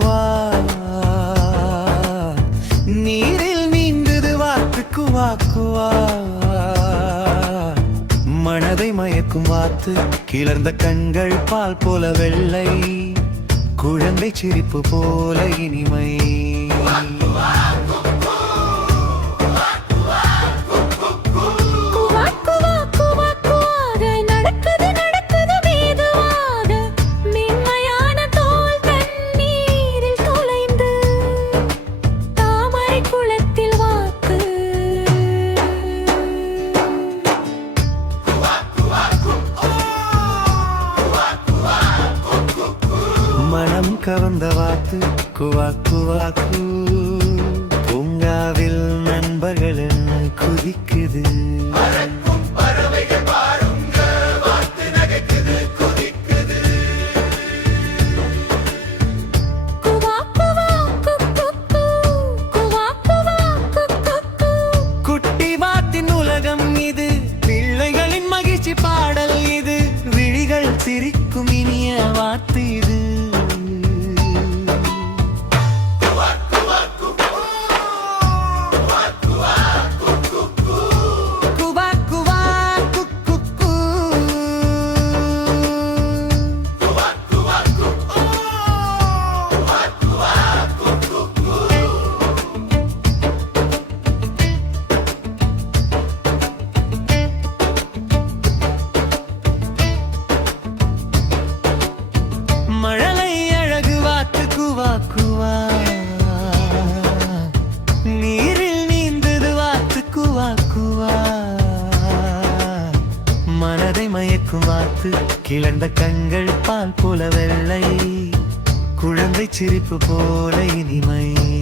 வாக்குவா நீரில் நீந்தது வாக்குக்கு வாக்குவா. மனதை மயக்கும் வாத்து கிளர்ந்த கண்கள் பால் போல வெள்ளை. குழந்தை சிரிப்பு போல இனிமை. மனம் கவர்ந்த வாத்து குவா குவா மனதை மயக்கும் வாத்து கிளந்த கண்கள் பால் போல வெள்ளை. குழந்தை சிரிப்பு போல இனிமை.